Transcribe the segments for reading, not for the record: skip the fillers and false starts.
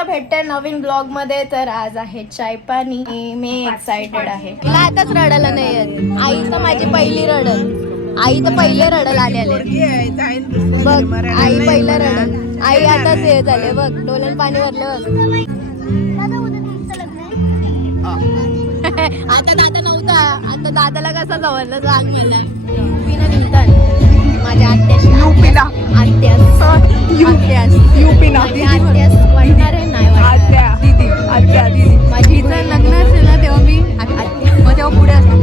पुन्हा भेटते नवीन ब्लॉग मध्ये. तर आज आहे चाय पाणी. मी एक्साइटेड आहे. मला आताच रडायला नाही येत. आई तर माझी पहिली रडल. आई तर पहिले रडल आलेले बघ. आई पहिलं रडल. आई आताच हे झाले बघ. डोळ्यात पाणी भरले बघ. आता दादा नव्हता. आता दादाला कसा जवळला सांग मला. युपीला निघतात माझ्या आत्यास वाटणार आहे नाही वाटणार. माझी इथं लग्न असेल ना तेव्हा मी मग तेव्हा पुढे असणार.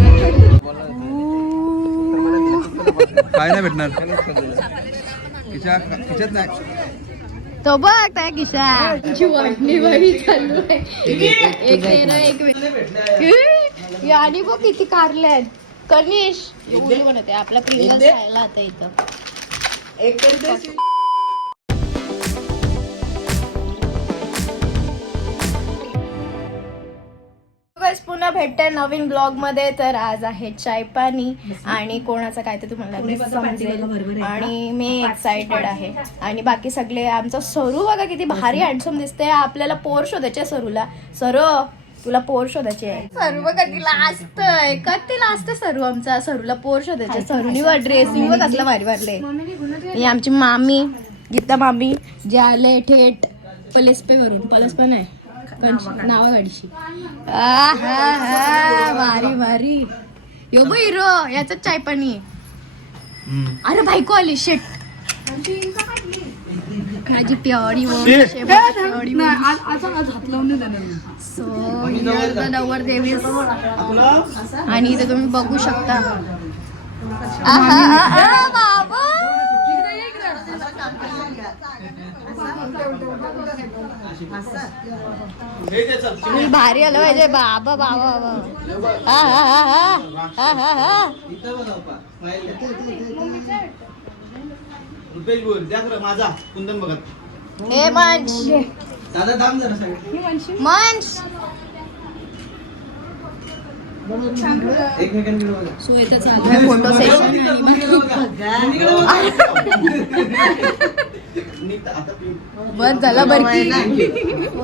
काय नाही भेटणार खिशात नाही. तो बघ त्या खिशाची वाटणी बाई चालू आहे. आणि बघ किती कारले आहेत. कनिश बनवते आपला प्रिंगल्स खायला आता इथं. पुन्हा भेटते नवीन ब्लॉग मध्ये. तर आज आहे चाय पाणी आणि कोणाचं काय ते तुम्हाला समजेल. आणि मी एक्साइटेड आहे. आणि बाकी सगळे आमचं सरू बघा किती भारी हँडसम दिसते. आपल्याला पोर शोधायचे सरूला. सरू तुला पोर शोधायची आहे. सरू बघ कधी लास्ट कधी लास्ट सरू आमचा. सरूला पोर शोधायचे. सरूनी ड्रेसिंग बघ कसला भारी वाटले. ही आमची मामी गीता मामी जे आले थेट पलसपे वरून. पलस पण आहे नावा गाडीशी. भारी भारी. यो बो हिरो याच चाय पाणी. अरे बायको आली. शेट माझी प्यावडी नवर देवी. आणि इथे तुम्ही बघू शकता. बाबा भारी आलं पाहिजे. बाबा बाबा माझा कुंदन बघत. हे मंच मंच फोटो सेशन. बस झाला बरकी.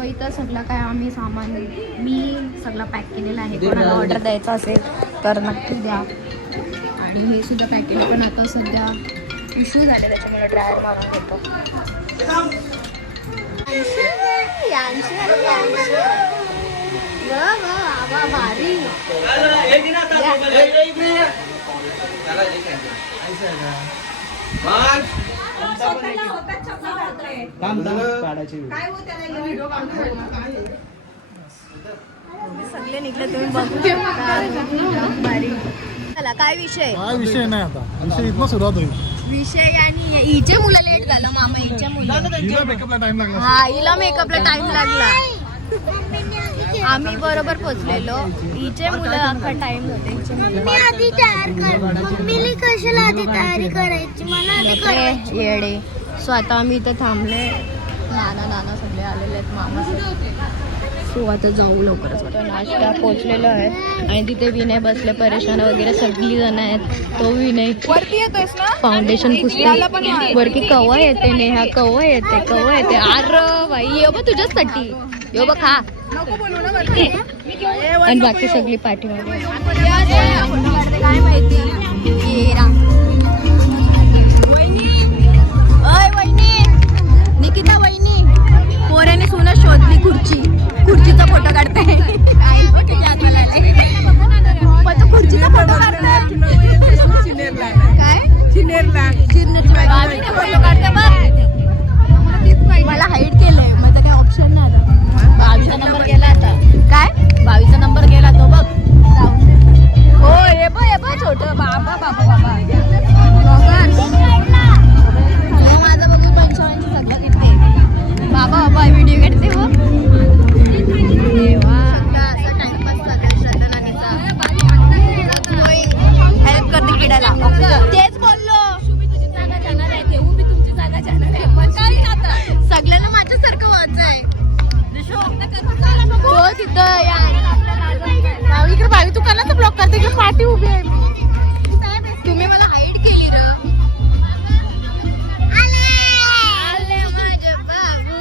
इथं सगळं काय आम्ही सामान मी सगळं पॅक केलेलं आहे. कोणाला ऑर्डर द्यायचं असेल तर नक्की द्या. आणि हे सुद्धा पॅक केलं पण आता सध्या इश्यू झाले त्याच्यामुळे ड्रायर मारून घेतो. भारी सगळे निघले तुम्ही बघू. काय विषय नाही आता विषय इथनं सुरुवात होईल. विषय आणि हिचे मुलं लेट झाला. मामा हिच्या मुलं मेकअपला टाइम लागला. हा हिला मेकअपला टाइम लागला. आम्ही बरोबर पोचलेलो. हिचे मुलं अख्खा टाइम होते. हिचे मुलं येडे. सो आता आम्ही इथं थांबले. नाना सगळे आलेले आहेत. मामा सो आता जाऊ लवकरच. नाश्ता पोचलेलो आहे. आणि तिथे विनय बसले परेशान वगैरे सगळी जण आहेत. तो विनय वरती येतोयस ना फाउंडेशन पुसते. वरती कवा येते. नेहा कवा येते. अरे बाई ये बघ तुझ्यासाठी. यो बघ खा. आणि बाकी सगळी पाठीमागे काय माहिती. निकिता वहिनी पोऱ्याने सुना शोधली. खुर्चीचा फोटो काढते. खुर्चीचा फोटो काढते. काय चिरनेरची फोटो काढते बघ. मला हाईड केलंय. माझा काही ऑप्शन नाही आता. 22चा नंबर गेला आता. काय 22चा नंबर गेला तो बघ. हो हे बघ छोट. बाबा माझा बघू 55 सगळं तिथे. बाबा व्हिडिओ काढते हो. टाइमपास हेल्प करते किडाला. तेच बोललो. सगळ्यांना माझ्यासारखं वाचाय. हो तिथं इकडे भावी तू कला ब्लॉक करते. इकडे पाठी उभी आहे. तुम्ही मला हाईड केली ना. आले माझे बाबू.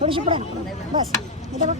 थोडीशी पुढे बस इथे बघ.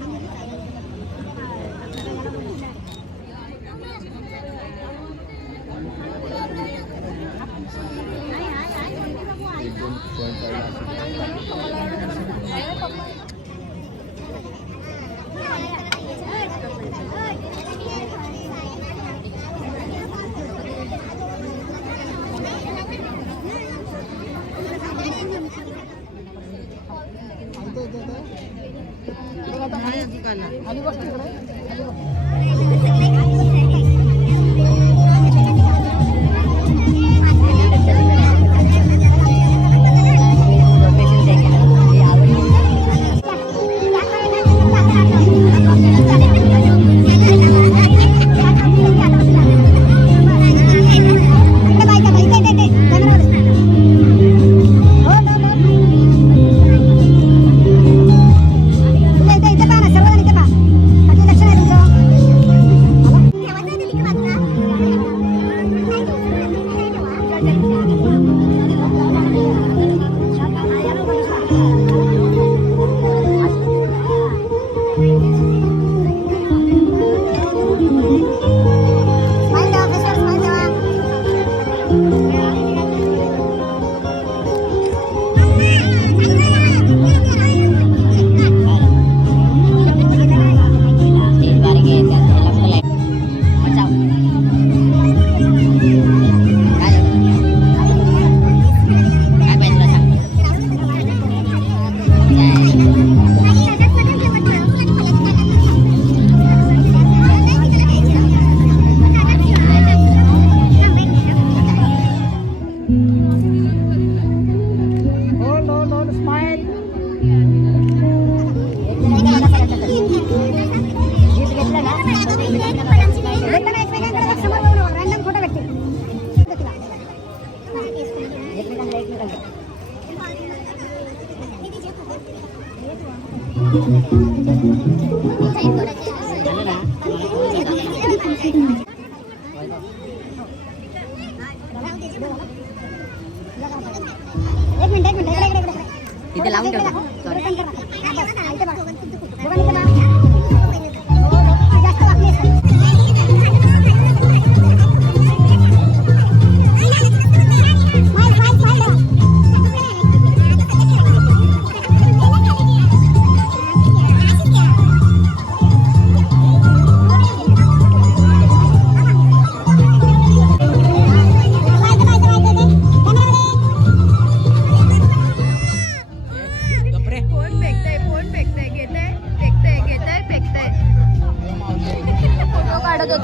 इथे लावून ठेवतो.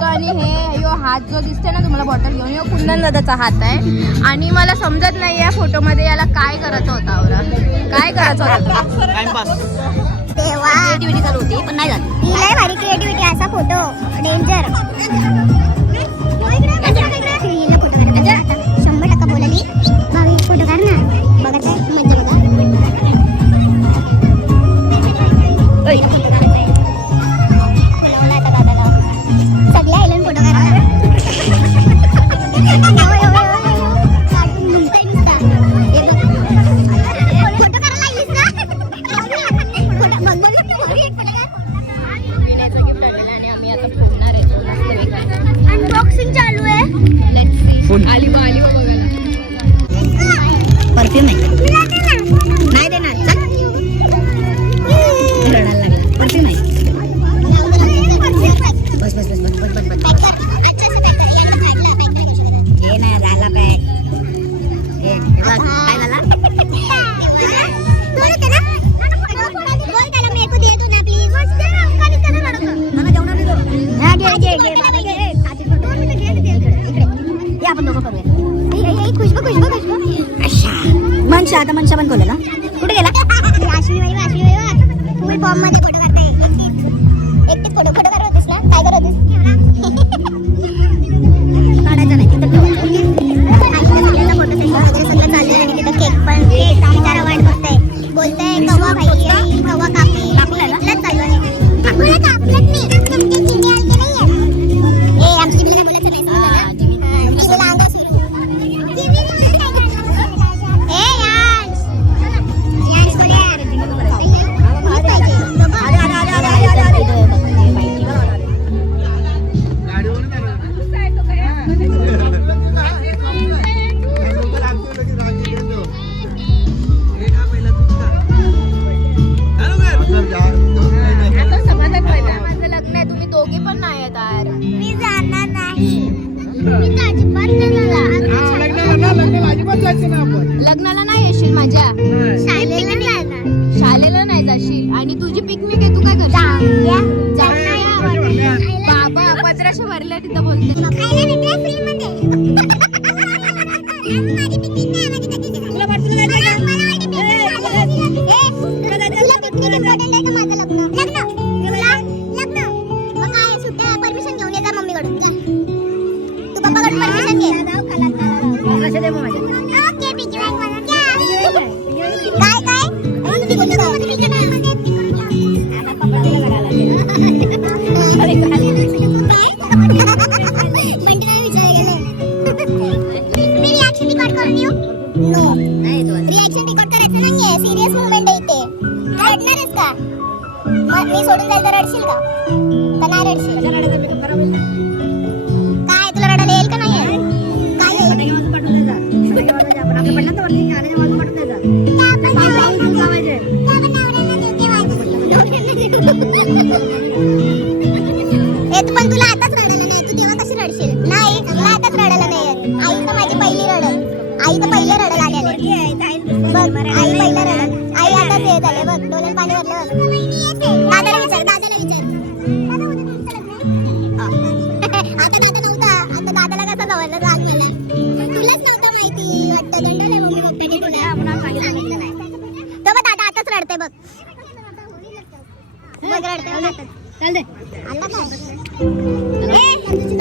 आणि हे हात जो दिसते ना तुम्हाला बॉटल घेऊन यो कुंदन दादाचा हात आहे आणि मला समजत नाही या फोटोमध्ये याला काय करायचं होतं आवरा काय करायचं होतं तेव्हा क्रिएटिव्हिटी चालू होती पण नाही झाली. लय भारी क्रिएटिव्हिटी असा फोटो डेंजर 100% बोलली भावी फोटो काढ ना बघत आहे मजा सगळ्या आयलंड फोटो काढा अनबॉक्सिंग चालू आहे. परफ्यूम आहे नाही देणार रडायला लागला. परफ्यूम आहे. बस बस बस बस बस बस बस हे नाही झाला पॅक. हे बघ काय झाला आपण दोघं करूया. खुशबू खुशबू खुशबू. मनशा आता मनशा पण बोलला कुठे गेला अश्विनी बाई फुल फॉर्म मध्ये फोटो काढताय. एकटीच फोटो करत होतीस ना? काय करत होतीस? काढायचा नाही तिथं ठेवायचं. सगळ्यांचा फोटो सेशन वगैरे सगळं चालू आहे आणि तिथं केक पण बिचारा वाट बघताय. बोलताय कवा भाई कवा कापी इथलंच चालू आहे. तुला कापलंच नाही. तुमची चिमणी आलती नाहीये. ए आमची चिमणीला बोलायचं नाही समजलं ना? चिमणीला अंगात सुरू. चिमणीला काय करणार? ए यांश यांश कोण आहे? माझं लग्न आहे, तुम्ही दोघी पण नाही येत यार. मी जाणार नाही. मी तर अजिबात नाही जाणार. लग्नाला नाही येशील माझ्या, शाळेला नाही जाणार. शाळेला नाही जाशील आणि तुझी पिकनिक आहे, तू काय करशील? जाऊ नाही. बाबा 1500 भरले तिथं बोलते. खायला भेटलं फ्री मध्ये. माझी पिकनिक नाही, माझी कधीच नाही. मला वाटलं पिकनिक इम्पॉर्टंट आहे का माझं लग्न? लग्न तुला लग्न मग काय सुट्ट्या परमिशन घेऊन ये जा मम्मीकडून. तू पप्पाकडून परमिशन घे. ओके पिकी बँक मला काय काय पिकी मी रिॲक्शन रेकॉर्ड करून येऊ? नो रिॲक्शन रेकॉर्ड करायचं नाहीये. सिरियस मोमेंट आहे इथे. रडणारच का? मग मी सोडून जायचं रडशील का? तर नाही रडशील. काय तुला रडायला येईल का नाही येईल? काय येईल? पण तुला आताच रडायला नाही. तू तेव्हा कशी रडशील? नाही तुला आताच रडायला नाही येत. आई तर माझी पहिली रडल. आई तर पहिलं रडल आल्याने. बघ आई पहिलं रडल. आई आताच येत आले बघ. डोळ्यात पाणी भरलं बघ. दादाला विचार. आता दादा नव्हता. आता दादाला कसा जवळ राग म्हणा. तुलाच नव्हतं माहिती वाटतं. दंडले मम्मी पप्पाने तुला सांगितलं नाही. तर बघ दादा आताच रडते बघ. बघ रडते बघ आताच. चल दे. आता काय?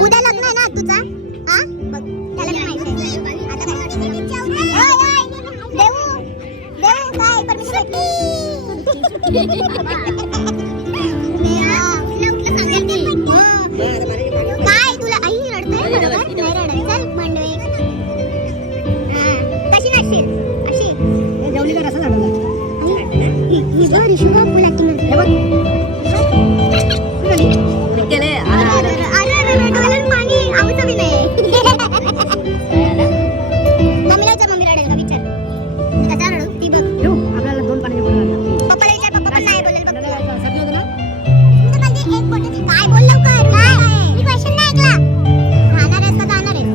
उद्या लग्न आहे ना तुझा? हा बघ त्याला मी माहिती आहे. आता काय? देऊ काय परमिशन काय तुला आई रडते? चल मंडवे कशी नसशील अशी जेवली का? कसं झालं? रिशू फुल ऍक्टिंग पाणी आवडतं बी नाही. मम्मीला विचार. मम्मी रडेल का विचार. कसा रडू ती बघ. आपल्याला 2 पाण्याचे बोलणार पप्पाला विचार. पप्पा पण नाही बोलेल बघ. एक बोट काय बोल लवकर. काय मी क्वेश्चन नाही ऐकला. राहणार आहेस का जाणार आहेस?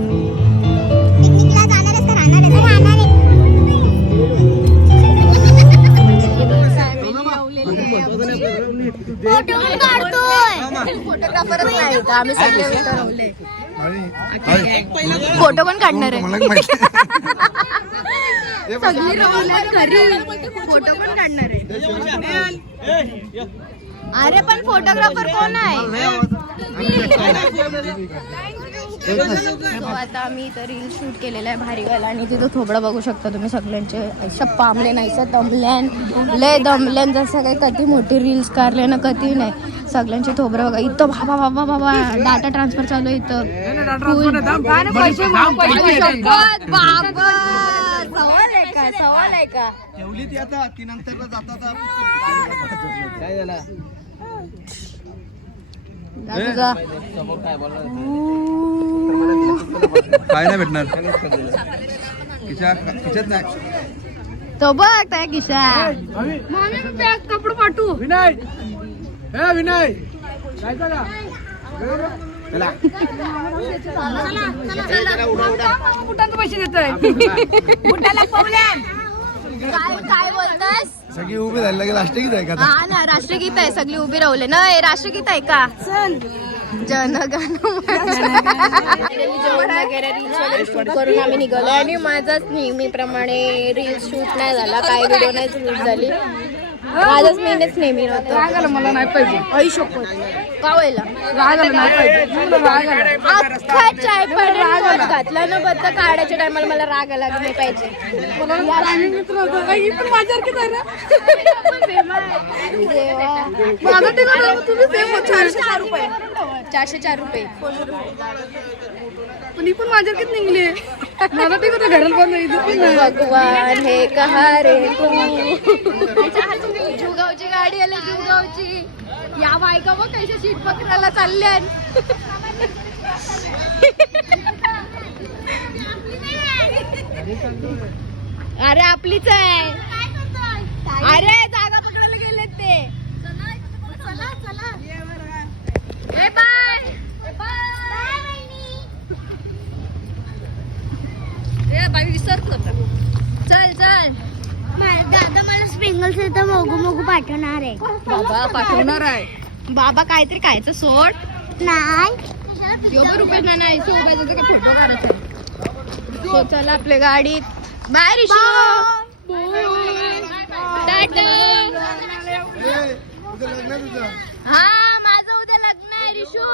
पिकनिकला जाणार आहेस का राहणार आहेस? राहणार आहे. फोटो पण काढतोय. फोटोग्राफरच नाही तर आम्ही सगळे ठरवले. फोटो पण काढणार आहे. सगळी रवल्यात घरी. फोटो पण काढणार आहे. अरे पण फोटोग्राफर कोण आहे? So, आता आम्ही इथं रील शूट केलेला आहे भारीवाला आणि तिथं थोबडं बघू शकता तुम्ही सगळ्यांचे. शप्पा आमले नाही सर दमल्यान लय दमल्यान. जसं काही कधी मोठी रील्स काढले ना कधी नाही. सगळ्यांचे थोबडं बघा इथं. बाबा डाटा ट्रान्सफर चालू आहे इथं. सवाल आहे का? ठेवली ती आता ती नंतर जाता काय झाला? काय नाही भेटणार. खिशात नाही. तो बघ त्या किशा. कपडे पाठवू. विनय विनय काय झालं? पैसे देत काय बोलतास? सगळी उभी झाली लागे राष्ट्रगीत आहे का? हा ना राष्ट्रगीत आहे. सगळी उभी राहले ना. राष्ट्रगीत आहे का? जनगण जेवण वगैरे रील्स वगैरे शूट करून आम्ही निघालो आणि माझाच नेहमीप्रमाणे रील्स शूट नाही झाला, काही व्हिडिओ नाही शूट झाली. माझंच मेहनत नेहमी राग होतं. आला मला नाही पाहिजे. आई शपथ का व्हायला राग आला नाही पाहिजे. मला राग आला. अख्खा चाय पाणी घातला न बद्दा काढायच्या टायमाला मला राग आला की नाही पाहिजे. मला timing मित्र होता. आई पण माझ्यासारखीच आहे ना. देवा. माझा टीम तुम्ही सेम हो. 404 रुपये. 404 रुपये. पण ही पण माझ्यासारखीच निघली. माझा टीम होता घरात पण नाही. इथं पण नाही. भगवान हे कहा रे तू. जुगावची गाडी आली जुगावची. या बायका बघ कशा सीट पकडायला चालल्या. अरे आपलीच आहे. अरे जागा पकडायला गेले ते. ए बाय ए बाई विसरत होता. चल चल दादा मला स्प्रिंगल्स इथं मोगू मोगू पाठवणार आहे. बाबा पाठवणार आहे. बाबा काहीतरी खायचं सोड नाही एवढं रुपये नाही सोबायचं का फोटो काढायचा. सो चला आपल्या गाडीत बाय रिशू. टाटा. उद्या लग्न आहे तुझं. हा माझं उद्या लग्न आहे रिशू.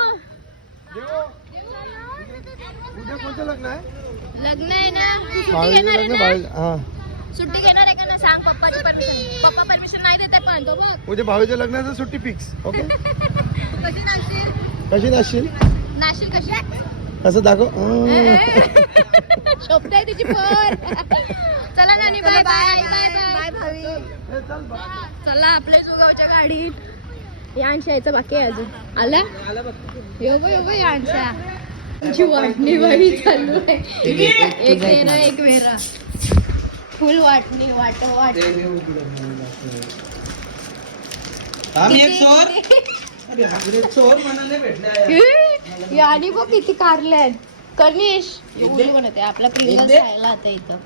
उद्या कोणतं लग्न आहे? लग्न आहे ना. तू सुट्टी भावेचं घेणार आहे लग्न. ना? सुट्टी घेणार आहे का ना सांग. पप्पाची परमिशन. पप्पा परमिशन नाही देते पण तो बघ. उद्या भावेच्या लग्नाचं सुट्टी फिक्स. ओके. कशी नाशील कशी नाशील? नाशील कशी कसं दाखव. शोभताय तिची फर. चला नानी बाय बाय बाय बाय भावी. चला आपल्या जुगावच्या गाडीत यांशा यायचं बाकी आहे अजून. आला यो यांशा जी वाटणी बाई चालू आहे. एक वेरा एक वेरा फुल वाटणी वाट आणि बघ किती कारल्यात. कनिश एवढी बनवते आपला प्रिंगल्स खायला आता इथं.